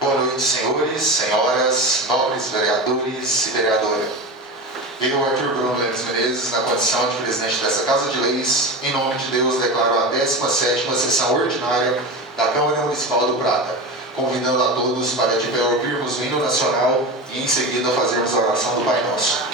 Boa noite, senhores, senhoras, nobres vereadores e vereadora. Eu, Arthur Bruno Lemos Menezes, na condição de presidente dessa Casa de Leis, em nome de Deus, declaro a 17ª sessão ordinária da Câmara Municipal do Prata, convidando a todos para de pé ouvirmos o hino nacional e em seguida fazermos a oração do Pai Nosso.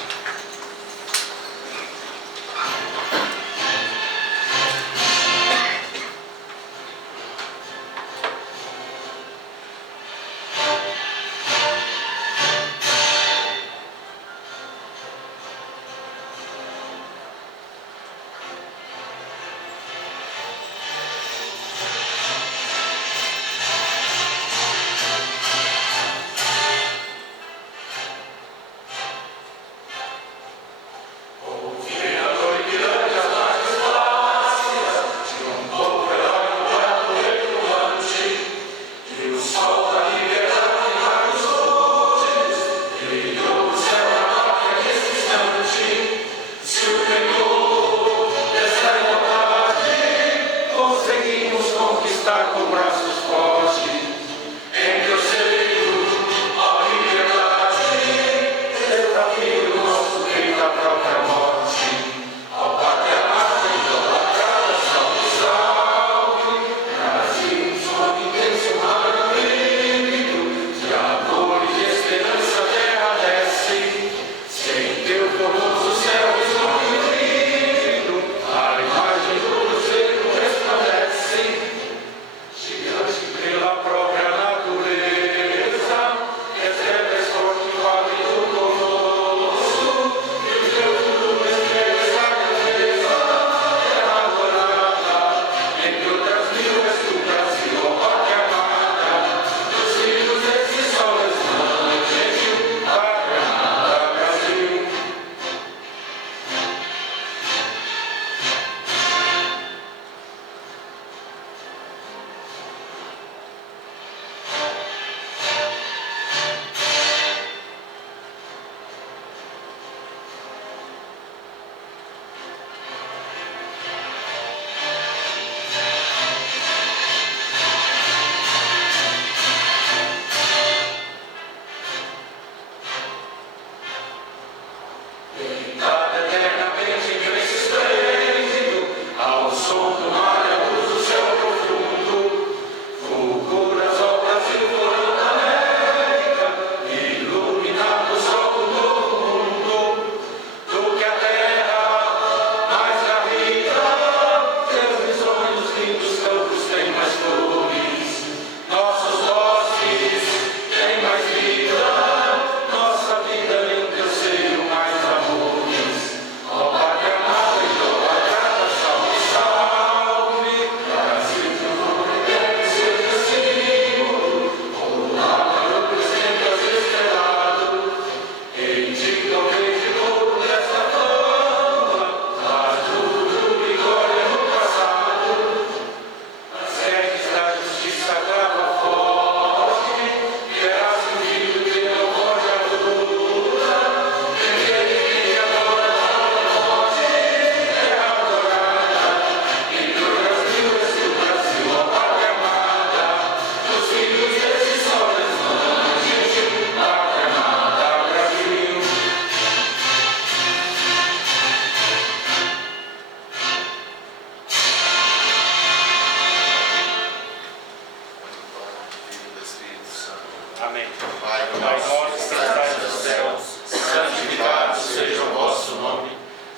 Amém. Pai nosso que estás nos céus, santificado seja o vosso nome.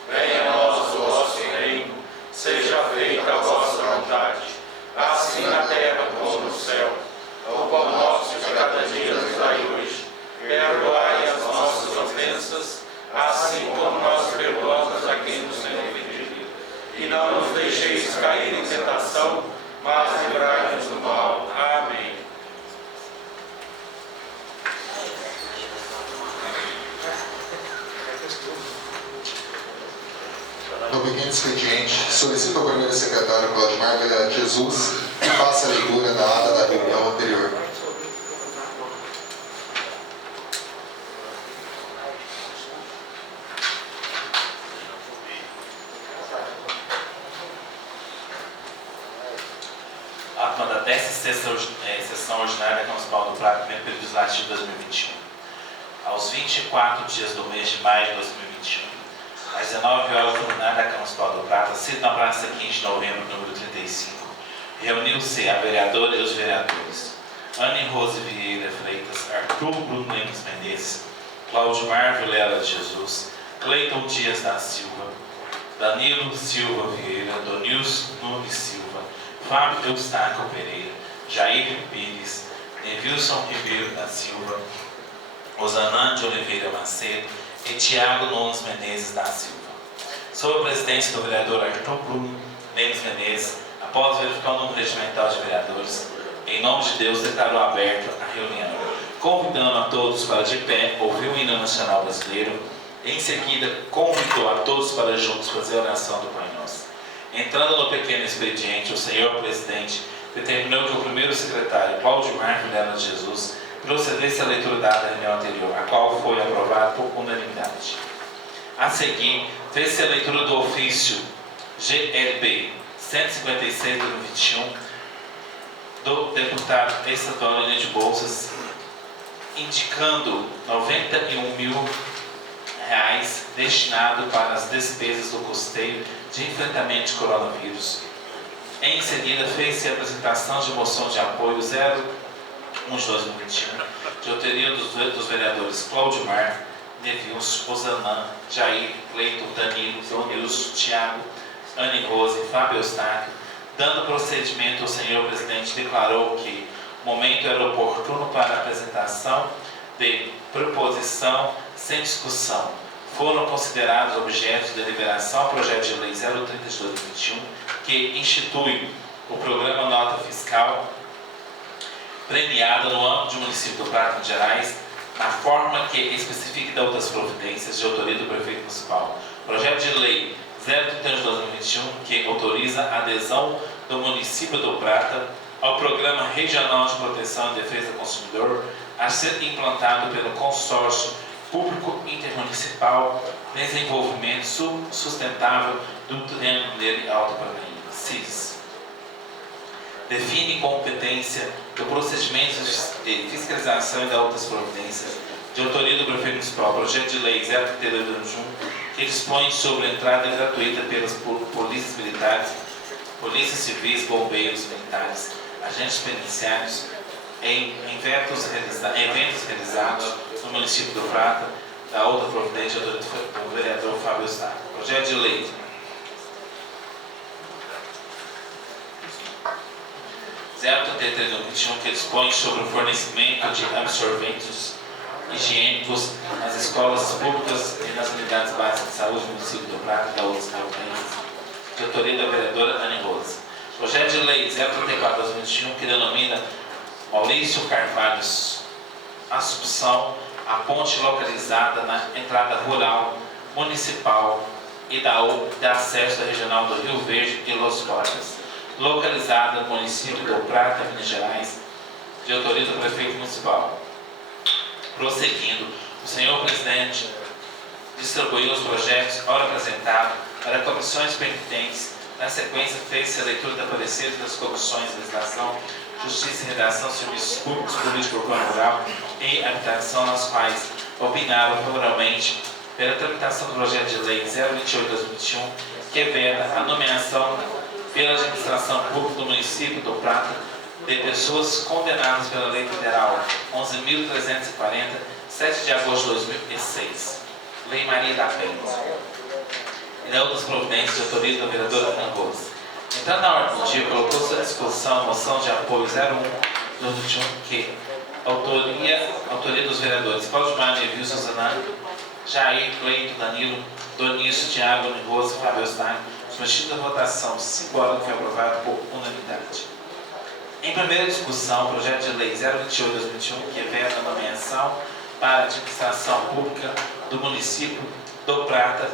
Venha a nós o vosso reino. Seja feita a vossa vontade, assim na terra como no céu. O pão nosso de cada dia nos dai hoje. Perdoai as nossas ofensas, assim como nós perdoamos a quem nos tem ofendido. E não nos deixeis cair em tentação, mas livrai-nos do mal. Amém. No pequeno expediente, solicito ao primeiro secretário Claudimar Galhardo Jesus que faça a leitura da ata da reunião anterior. Ata da 16ª sessão ordinária da Câmara Municipal do Prata, primeiro período legislativo de 2021. Aos 24 dias do mês de maio de 2021, às 19 horas, o plenário da Câmara Municipal do Prata, sido na praça 15 de novembro, número 35, reuniu-se a vereadora e os vereadores Anne Rose Vieira Freitas, Arthur Bruno Lemos Menezes, Claudimar Vilela de Jesus, Cleiton Dias da Silva, Danilo Silva Vieira, Donilson Nunes Silva, Fábio Eustáquio Pereira, Jair Pires, Nevilson Ribeiro da Silva, Osanã de Oliveira Macedo e Tiago Nunes Menezes da Silva. Sob a presidência do vereador Arthur Bruno Lemos Menezes, após verificar o número regimental de vereadores, em nome de Deus, declarou aberta a reunião, convidando a todos para de pé ouvir o hino nacional brasileiro. Em seguida, convidou a todos para juntos fazer a oração do Pai Nosso. Entrando no pequeno expediente, o senhor presidente determinou que o primeiro secretário, Claudimar Vilela de Jesus, procedesse à leitura dada na reunião anterior, a qual foi aprovada por unanimidade. A seguir, fez-se a leitura do ofício GLB 156/2021 do deputado estadual Lênin de Bolsas, indicando R$91.000 destinado para as despesas do custeio de enfrentamento de coronavírus. Em seguida, fez-se a apresentação de moção de apoio 01 de 2021, de autoria dos vereadores Claudimar, Nevilson, Osanã, Jair, Cleiton, Danilo, Donilson, Tiago, Anne Rose, Fábio Eustáquio. Dando procedimento, o senhor presidente declarou que o momento era oportuno para a apresentação de proposição sem discussão. Foram considerados objetos de deliberação o projeto de lei 030 de 2021, que institui o programa Nota Fiscal premiada no âmbito do município do Prata, Minas Gerais, na forma que especifica de outras providências de autoria do prefeito municipal. Projeto de lei 031 de 2021, que autoriza a adesão do município do Prata ao Programa Regional de Proteção e Defesa do Consumidor, a ser implantado pelo Consórcio Público Intermunicipal Desenvolvimento Sustentável do Triângulo Mineiro e Alto Paranaíba, CIS. Define competência do procedimento de fiscalização e de outras providências de autoria do prefeito municipal. Projeto de lei 032 de 2021, que dispõe sobre a entrada gratuita pelas polícias militares, polícias civis, bombeiros militares, agentes penitenciários em eventos realizados no município do Prata, da outra providência do vereador Fábio Eustáquio. Projeto de lei 033 de 2021, que dispõe sobre o fornecimento de absorventes higiênicos nas escolas públicas e nas unidades básicas de saúde do município do Prata e da outras providências, de autoria da vereadora Anne Rose. Projeto de lei 034 de 2021, que denomina Maurício Carvalho Assunção, a ponte localizada na entrada rural municipal e da acesso regional do Rio Verde e Los Borges, localizada no município do Prata, Minas Gerais, de autoria do prefeito municipal. Prosseguindo, o senhor presidente distribuiu os projetos, ora apresentado, para comissões pertinentes. Na sequência, fez-se a leitura da parecer das comissões de legislação, Justiça e Redação, Serviços Públicos, Política Urbana Rural e Habitação, nas quais opinaram favoravelmente pela tramitação do projeto de lei 028 de 2021, que veda a nomeação pela administração pública do município do Prata de pessoas condenadas pela Lei Federal 11.340, 7 de agosto de 2006, Lei Maria da Penha, e de outras providências de autoria da vereadora Anne Rose. Entrando na ordem do dia, colocou-se à disposição a moção de apoio 01 de 2021, que autoria dos vereadores Claudimar, Nevilson, Osanã, Jair, Cleiton, Danilo, Donilson, Tiago, Anne Rose, Fábio Eustáquio, submetido à votação 5 horas, que foi aprovado por unanimidade. Em primeira discussão, o projeto de lei 028 de 2021, que veda a nomeação para a administração pública do município do Prata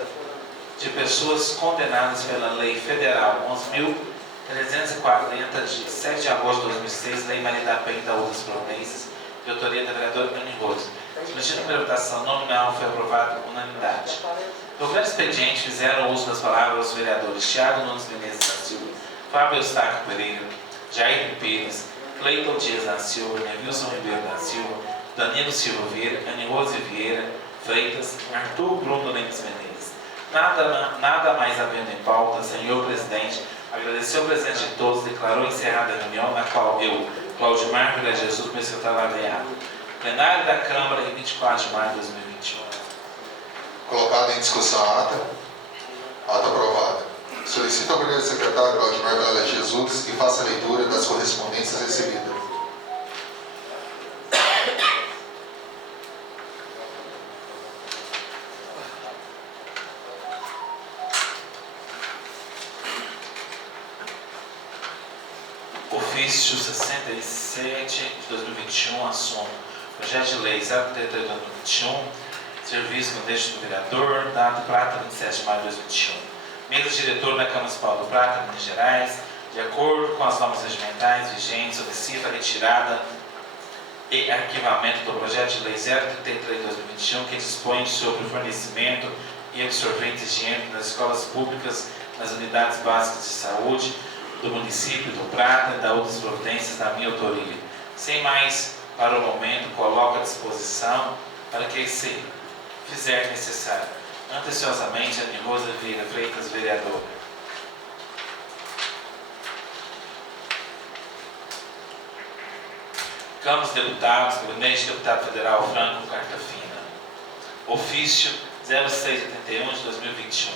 de pessoas condenadas pela Lei Federal 11.340, de 7 de agosto de 2006, Lei Maria da Penha e da outras providências, de autoria da vereadora Anne Rose. Submetido à primeira votação nominal, foi aprovado por unanimidade. No grande expediente, fizeram uso das palavras os vereadores Tiago Nunes Menezes da Silva, Fábio Eustáquio Pereira, Jair Pires, Cleiton Dias da Silva, Nevilson Ribeiro da Silva, Danilo Silva Vieira, Anne Rose Vieira Freitas, Arthur Bruno Lemos Menezes. Nada mais havendo em pauta, senhor presidente, agradeceu o presente de todos, declarou encerrada a reunião, na qual eu, Claudimar Vila Jesus, meu secretário aveado. Plenário da Câmara, em 24 de maio de 2021. Colocada em discussão a ata. Ata aprovada. Solicito ao primeiro secretário Claudimar Vila Jesus que faça a leitura das correspondências recebidas. Ofício 67 de 2021, assunto Projeto de Lei 033 de 2021, Serviço no Deixo do Vereador, data Prata, 27 de maio de 2021. Mesa diretor da Câmara Municipal do Prata, Minas Gerais, de acordo com as normas regimentais vigentes, solicita a retirada e arquivamento do Projeto de Lei 033 de 2021, que dispõe sobre o fornecimento e absorventes higiênicos nas escolas públicas, nas unidades básicas de saúde do município do Prata e da outras providências da minha autoria. Sem mais, para o momento, coloco à disposição para que se fizer necessário. Anteciosamente, Anne Rosa Vieira Freitas, vereadora. Câmara dos Deputados, Gabinete Deputado Federal Franco Carta Fina. Ofício 0681 de 2021.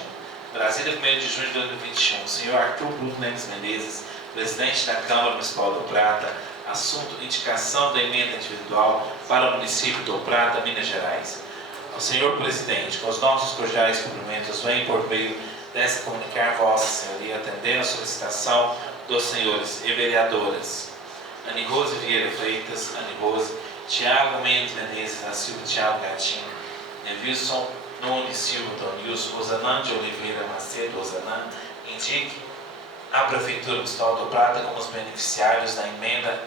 Brasília, 1º de junho de 2021. Senhor Arthur Bruno Lemos Menezes, presidente da Câmara Municipal do Prata. Assunto: indicação da emenda individual para o município do Prata, Minas Gerais. Ao senhor presidente, com os nossos cordiais cumprimentos, venho por meio dessa comunicar Vossa Senhoria, atendendo a solicitação dos senhores e vereadoras Anne Rose Vieira Freitas, Anne Rose, Tiago Mendes Menezes da Silva, Tiago Gatinho, Nevilson Nunes Silva Tonilson, Rosanã de Oliveira Macedo, Rosanã, indique a Prefeitura Municipal do Prata como os beneficiários da emenda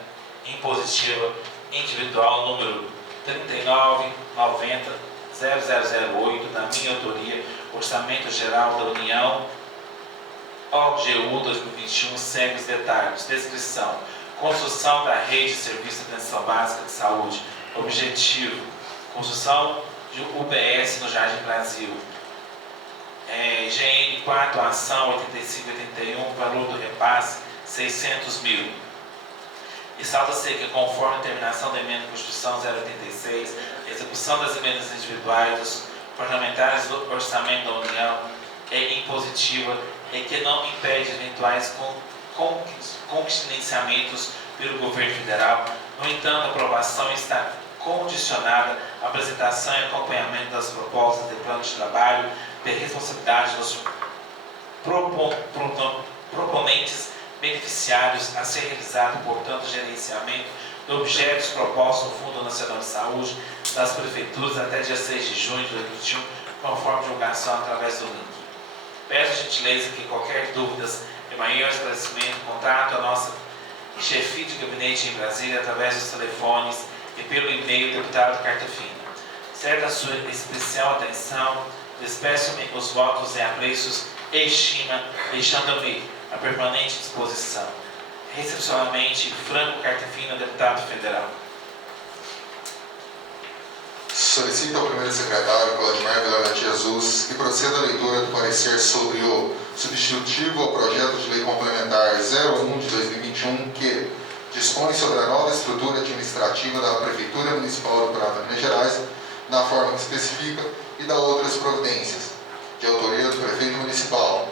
impositiva individual número 3990-0008, da minha autoria, Orçamento Geral da União, OGU 2021, segue os detalhes. Descrição: construção da rede de serviço de atenção básica de saúde. Objetivo: construção de UBS no Jardim Brasil. GN 4, ação 8581, valor do repasse 600 mil. Ressalta-se que, conforme a terminação da emenda de Constituição 086, a execução das emendas individuais dos parlamentares do Orçamento da União é impositiva e que não impede eventuais contingenciamentos pelo governo federal. No entanto, a aprovação está condicionada à apresentação e acompanhamento das propostas de plano de trabalho de responsabilidade dos proponentes beneficiários a ser realizado, portanto, o gerenciamento de objetos propostos no Fundo Nacional de Saúde das prefeituras até dia 6 de junho de 2021, conforme divulgação através do link. Peço a gentileza que qualquer dúvidas e maior esclarecimento, contato a nossa chefia de gabinete em Brasília através dos telefones e pelo e-mail deputado Carta Fina. Certa a sua especial atenção, despeço-me os votos e apreços e estima, deixando-me a permanente disposição. Recepcionalmente, Franco Carta Fina, deputado federal. Solicito ao primeiro secretário Claudimar Vila Jesus que proceda à leitura do parecer sobre o substitutivo ao projeto de lei complementar 01 de 2021, que dispõe sobre a nova estrutura administrativa da Prefeitura Municipal do Prata, Minas Gerais, na forma que especifica, e da outras providências, de autoria do Prefeito Municipal.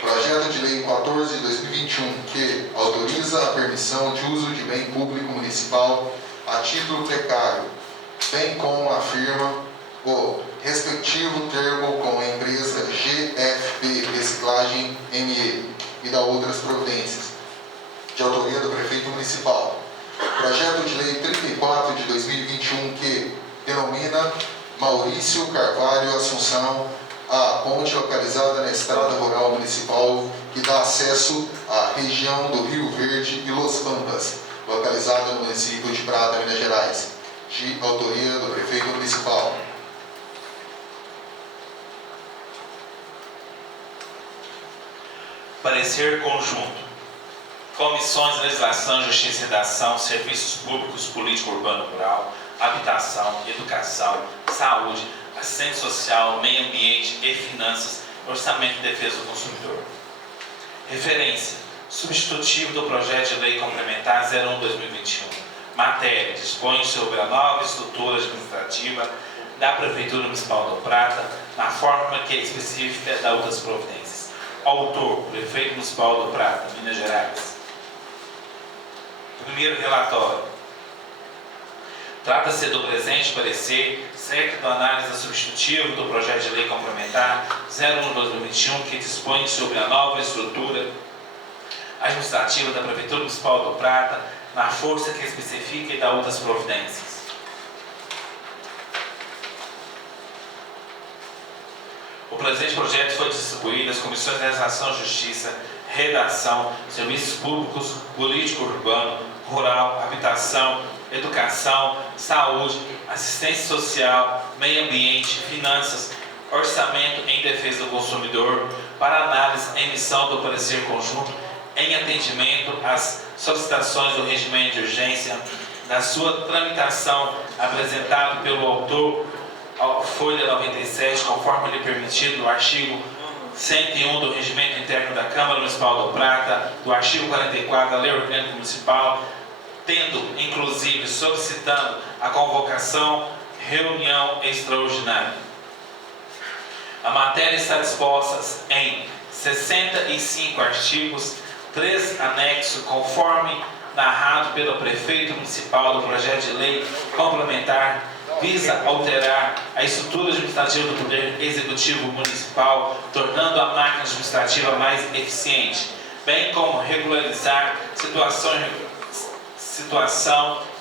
Projeto de Lei 14 de 2021, que autoriza a permissão de uso de bem público municipal a título precário, bem como afirma o respectivo termo com a empresa GFP Reciclagem ME e da outras providências, de autoria do Prefeito Municipal. Projeto de Lei 34 de 2021, que denomina Maurício Carvalho Assunção, a ponte localizada na Estrada Rural Municipal que dá acesso à região do Rio Verde e Los Pampas, localizada no município de Prata, Minas Gerais, de autoria do Prefeito Municipal. Parecer conjunto. Comissões, Legislação, Justiça e Redação, Serviços Públicos, Político Urbano Rural, Habitação, Educação, Saúde, Assistência Social, Meio Ambiente e Finanças, Orçamento e Defesa do Consumidor. Referência: substitutivo do Projeto de Lei Complementar 01/2021. Matéria: dispõe sobre a nova estrutura administrativa da Prefeitura Municipal do Prata, na forma que é específica da outras providências. Autor: Prefeito Municipal do Prata, Minas Gerais. Primeiro relatório. Trata-se do presente parecer certo da análise substitutiva do Projeto de Lei Complementar 01/2021, que dispõe sobre a nova estrutura administrativa da Prefeitura Municipal do Prata, na força que especifica e dá outras providências. O presente projeto foi distribuído às Comissões de Legislação, Justiça, Redação, Serviços Públicos, Político Urbano, Rural, Habitação, Educação, Saúde, Assistência Social, Meio Ambiente, Finanças, Orçamento em Defesa do Consumidor, para análise e emissão do parecer conjunto em atendimento às solicitações do regimento de urgência da sua tramitação apresentado pelo autor, folha 97, conforme lhe permitido no artigo 101 do Regimento Interno da Câmara Municipal do Prata, do artigo 44 da Lei Orgânica Municipal, tendo, inclusive, solicitando a convocação, reunião extraordinária. A matéria está disposta em 65 artigos, 3 anexos, conforme narrado pelo Prefeito Municipal do Projeto de Lei Complementar, visa alterar a estrutura administrativa do Poder Executivo Municipal, tornando a máquina administrativa mais eficiente, bem como regularizar situação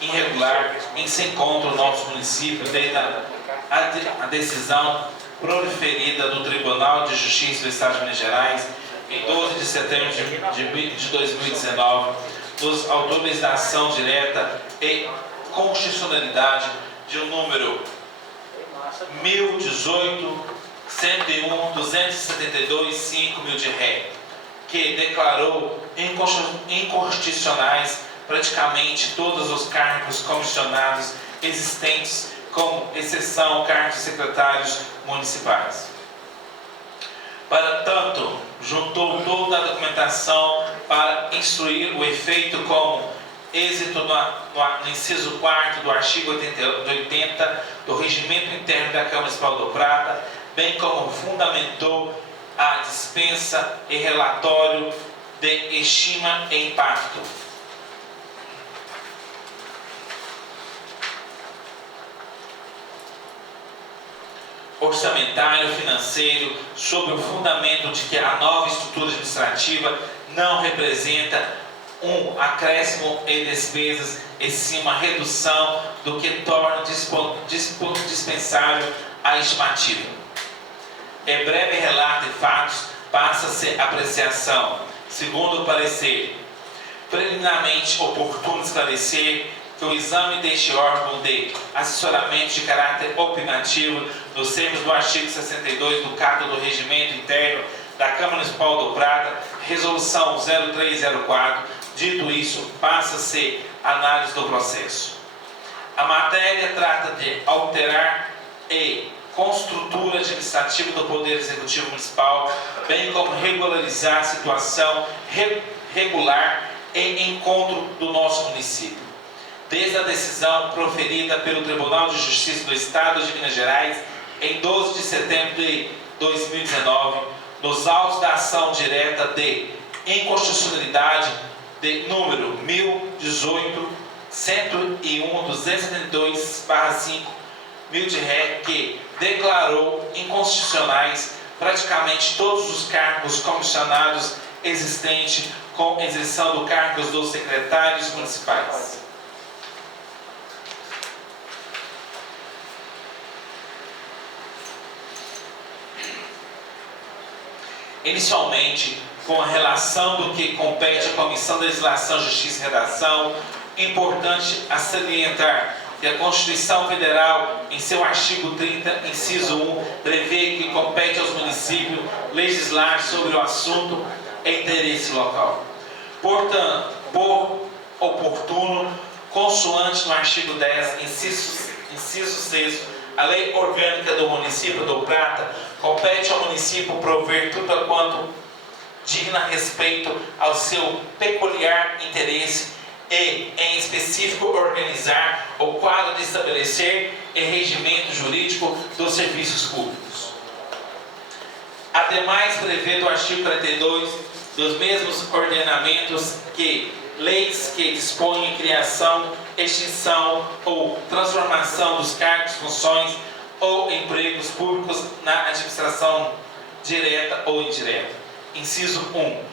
irregular em que se encontra o nosso município, desde a decisão proferida do Tribunal de Justiça do Estado de Minas Gerais, em 12 de setembro de 2019, nos autorização direta e constitucionalidade de um número 1018, 101, 272, 5.000 de ré, que declarou inconstitucionais praticamente todos os cargos comissionados existentes, com exceção cargos de secretários municipais. Para tanto, juntou toda a documentação para instruir o efeito como êxito no inciso 4º do artigo 80 do Regimento Interno da Câmara Municipal do Prata, bem como fundamentou a dispensa e relatório de estima e impacto. Orçamentário financeiro, sob o fundamento de que a nova estrutura administrativa não representa um acréscimo em despesas, e sim uma redução do que torna dispensável a estimativa. Em breve relato de fatos, passa-se a apreciação. Segundo o parecer, preliminarmente oportuno esclarecer que o exame deste órgão de assessoramento de caráter opinativo, nos termos do artigo 62 do Caput do Regimento Interno da Câmara Municipal do Prata, Resolução 0304, dito isso, passa a ser análise do processo. A matéria trata de alterar e construtura administrativa do Poder Executivo Municipal, bem como regularizar a situação regular em encontro do nosso município. Desde a decisão proferida pelo Tribunal de Justiça do Estado de Minas Gerais, em 12 de setembro de 2019, nos autos da ação direta de inconstitucionalidade de número 1018, 101, 272/5, 1000 de ré, que declarou inconstitucionais praticamente todos os cargos comissionados existentes, com exceção do cargo dos secretários municipais. Inicialmente, com a relação do que compete à Comissão de Legislação, Justiça e Redação, importante a salientar que a Constituição Federal, em seu artigo 30, inciso 1, prevê que compete aos municípios legislar sobre o assunto em interesse local. Portanto, por oportuno, consoante no artigo 10, inciso 6, a lei orgânica do município do Prata, compete ao município prover tudo quanto digna respeito ao seu peculiar interesse e, em específico, organizar o quadro de estabelecer e regimento jurídico dos serviços públicos. Ademais, prevê do artigo 42 dos mesmos ordenamentos que leis que dispõem criação, extinção ou transformação dos cargos, funções ou empregos públicos na administração direta ou indireta. Inciso 1.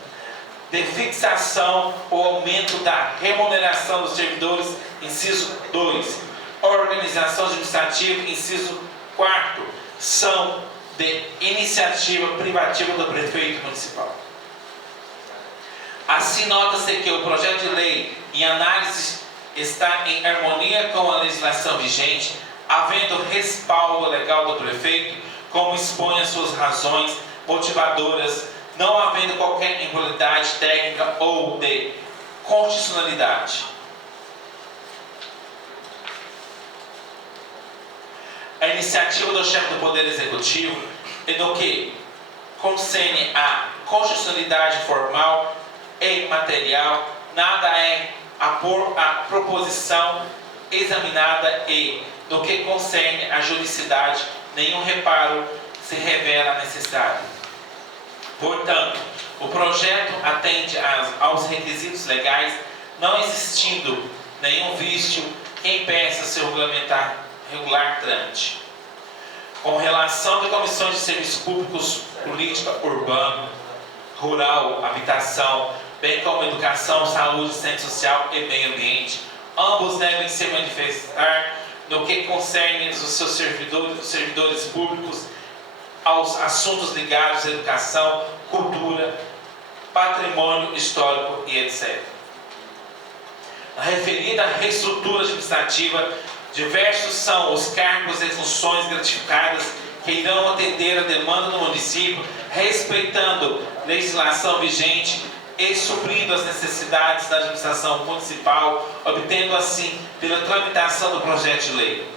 De fixação ou aumento da remuneração dos servidores. Inciso 2. Organização administrativa. Inciso 4. São de iniciativa privativa do prefeito municipal. Assim, nota-se que o projeto de lei em análise está em harmonia com a legislação vigente, havendo respaldo legal do prefeito, como expõe as suas razões motivadoras, não havendo qualquer invalidade técnica ou de constitucionalidade. A iniciativa do chefe do Poder Executivo e no que concerne a constitucionalidade formal e material, nada é a proposição examinada e, no que concerne a juridicidade, nenhum reparo se revela necessário. Portanto, o projeto atende aos requisitos legais, não existindo nenhum vício que impeça seu regular trâmite. Com relação às comissões de serviços públicos, política urbana, rural, habitação, bem como educação, saúde, ciência social e meio ambiente, ambos devem se manifestar no que concerne os seus servidores públicos aos assuntos ligados à educação, cultura, patrimônio histórico e etc. Na referida reestrutura administrativa, diversos são os cargos e funções gratificadas que irão atender a demanda do município, respeitando legislação vigente e suprindo as necessidades da administração municipal, obtendo assim pela tramitação do projeto de lei.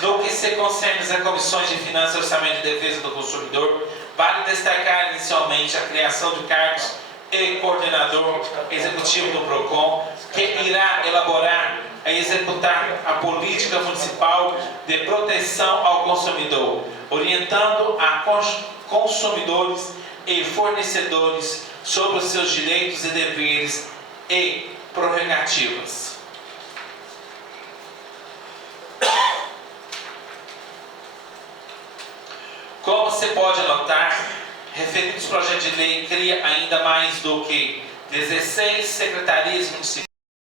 No que se concerne às comissões de Finanças, Orçamento e Defesa do Consumidor, vale destacar inicialmente a criação de cargos e coordenador executivo do PROCON, que irá elaborar e executar a política municipal de proteção ao consumidor, orientando a consumidores e fornecedores sobre os seus direitos e deveres e prerrogativas. Como se pode notar, referidos projetos de lei cria ainda mais do que 16 secretarias municipais